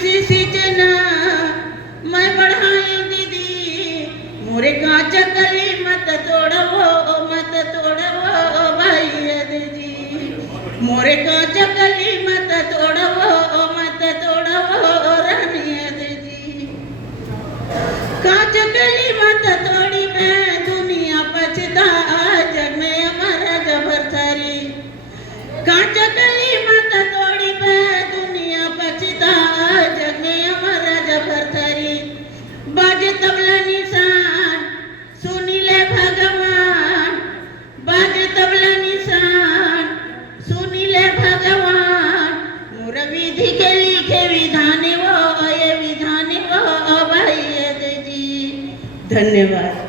सी सिजना मैं बढ़ाई दीदी मोरे कांच कली मत तोड़वो भाई दीदी मोरे कांच कली मत तोड़वो रानी दीदी कांच कली मत तोड़ी मैं दुनिया पछता जग में हमारा जबर थारी कांच कली मत तोड़ी मैं दुनिया पछता जग में हमारा जबर थारी बाजे तबला निशान सुनी ले भगवान बाजे तबला निशान सुनी ले भगवान मोर विधि के लिखे विधान वो ये विधान वो भाई जी धन्यवाद।